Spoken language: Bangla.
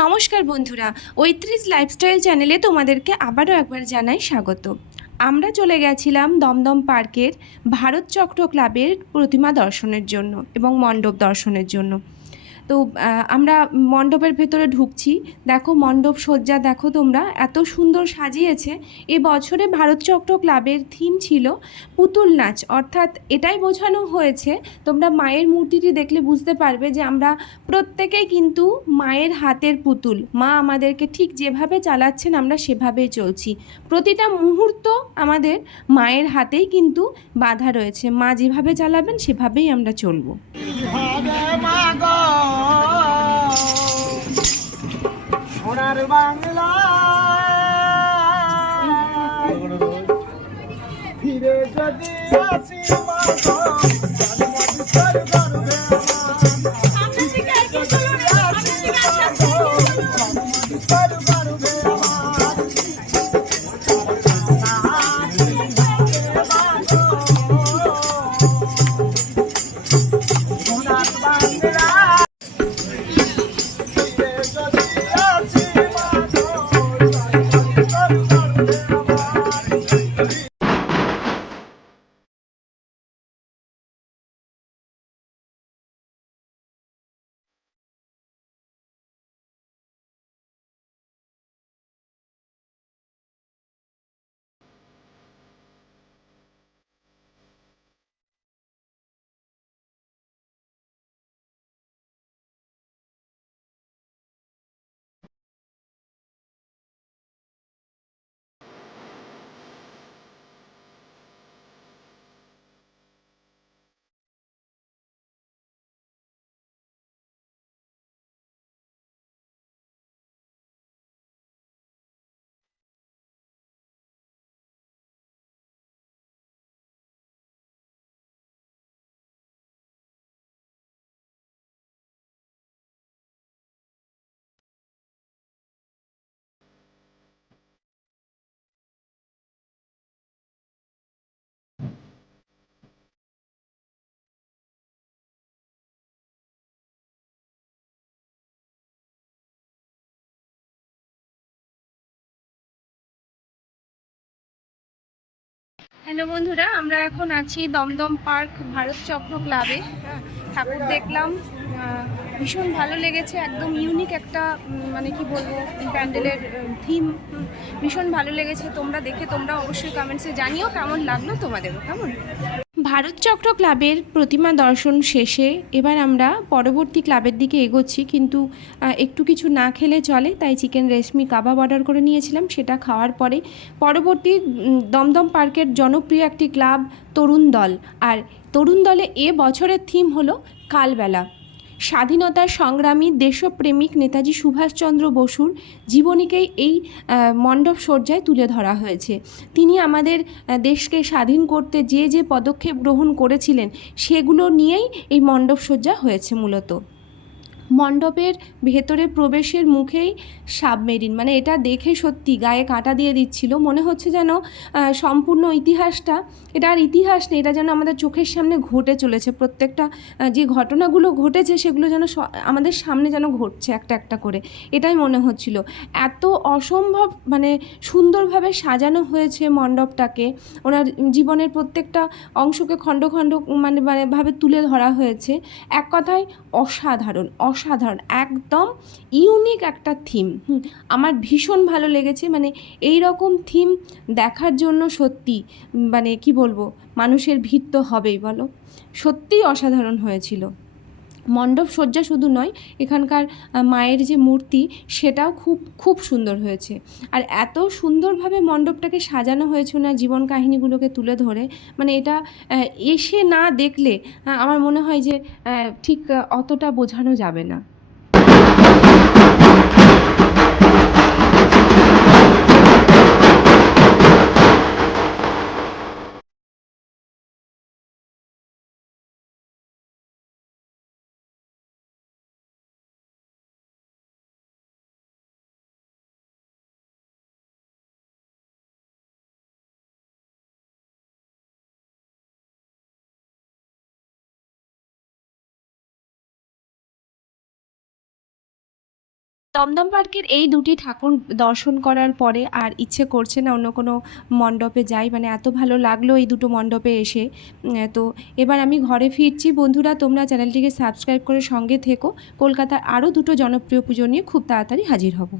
নমস্কার বন্ধুরা, ঐত্রিশ লাইফস্টাইল চ্যানেলে তোমাদেরকে আবারও একবার জানাই স্বাগত। আমরা চলে গেছিলাম দমদম পার্কের ভারতচক্র ক্লাবের প্রতিমা দর্শনের জন্য এবং মণ্ডপ দর্শনের জন্য। তো আমরা মণ্ডপের ভেতরে ঢুকছি। দেখো মণ্ডপ সজ্জা দেখো তোমরা, এত সুন্দর সাজিয়েছে। এ বছরে ভারতচক্র ক্লাবের থিম ছিল পুতুল নাচ, অর্থাৎ এটাই বোঝানো হয়েছে, তোমরা মায়ের মূর্তিটি দেখলে বুঝতে পারবে যে আমরা প্রত্যেকেই কিন্তু মায়ের হাতের পুতুল। মা আমাদেরকে ঠিক যেভাবে চালাচ্ছেন আমরা সেভাবেই চলছি। প্রতিটা মুহূর্ত আমাদের মায়ের হাতেই কিন্তু বাধা রয়েছে। মা যেভাবে চালাবেন সেভাবেই আমরা চলবো। সোনার বাংলা ফিরে যদি আসি হ্যালো বন্ধুরা, আমরা এখন আছি দমদম পার্ক ভারতচক্র ক্লাবে। ঠাকুর দেখলাম, ভীষণ ভালো লেগেছে। একদম ইউনিক একটা মানে কি বলবো, প্যান্ডেলের থিম ভীষণ ভালো লেগেছে। তোমরা দেখে তোমরা অবশ্যই কমেন্টসে জানিও কেমন লাগলো তোমাদেরও। কেমন ভারতচক্র ক্লাবের প্রতিমা দর্শন শেষে এবার আমরা পরবর্তী ক্লাবের দিকে এগোচ্ছি, কিন্তু একটু কিছু না খেলে চলে, তাই চিকেন রেশমি কাবাব অর্ডার করে নিয়েছিলাম। সেটা খাওয়ার পরে পরবর্তী দমদম পার্কের জনপ্রিয় একটি ক্লাব তরুণ দল। আর তরুণ দলে এ বছরের থিম হলো কালবেলা। স্বাধীনতার সংগ্রামী দেশপ্রেমিক নেতাজি সুভাষচন্দ্র বসুর জীবনীকেই এই মণ্ডপ সজ্জায় তুলে ধরা হয়েছে। তিনি আমাদের দেশকে স্বাধীন করতে যে যে পদক্ষেপ গ্রহণ করেছিলেন সেগুলো নিয়েই এই মণ্ডপ সজ্জা হয়েছে মূলত। মণ্ডপের ভেতরে প্রবেশের মুখেই সাবমেরিন, মানে এটা দেখে সত্যি গায়ে কাঁটা দিয়ে দিচ্ছিল। মনে হচ্ছে যেন সম্পূর্ণ ইতিহাসটা, এটা আর ইতিহাস নেই, এটা যেন আমাদের চোখের সামনে ঘটে চলেছে। প্রত্যেকটা যে ঘটনাগুলো ঘটেছে সেগুলো যেন আমাদের সামনে যেন ঘটছে একটা একটা করে, এটাই মনে হচ্ছিল। এত অসম্ভব মানে সুন্দরভাবে সাজানো হয়েছে মণ্ডপটাকে। ওনার জীবনের প্রত্যেকটা অংশকে খণ্ড খণ্ড মানে ভাবে তুলে ধরা হয়েছে। এক কথায় অসাধারণ, অসাধারণ, একদম ইউনিক একটা থিম। আমার ভীষণ ভালো লেগেছে। মানে এই রকম থিম দেখার জন্য সত্যি মানে কি বলবো, মানুষের ভিড় তো হবেই বলো। সত্যিই অসাধারণ হয়েছিল। মণ্ডপ সজ্জা শুধু নয়, এখানকার মায়ের যে মূর্তি সেটাও খুব খুব সুন্দর হয়েছে। আর এত সুন্দরভাবে মণ্ডপটাকে সাজানো হয়েছে না জীবন কাহিনীগুলোকে তুলে ধরে, মানে এটা এসে না দেখলে আমার মনে হয় যে ঠিক অতটা বোঝানো যাবে না। দমদম পার্কের এই দুটি ঠাকুর দর্শন করার পরে আর ইচ্ছে করছে না অন্য কোনো মণ্ডপে যাই, মানে এত ভালো লাগলো এই দুটো মণ্ডপে এসে। তো এবার আমি ঘরে ফিরছি। বন্ধুরা, তোমরা চ্যানেলটিকে সাবস্ক্রাইব করে সঙ্গে থেকো। কলকাতার আরও দুটো জনপ্রিয় পুজো নিয়ে খুব তাড়াতাড়ি হাজির হব।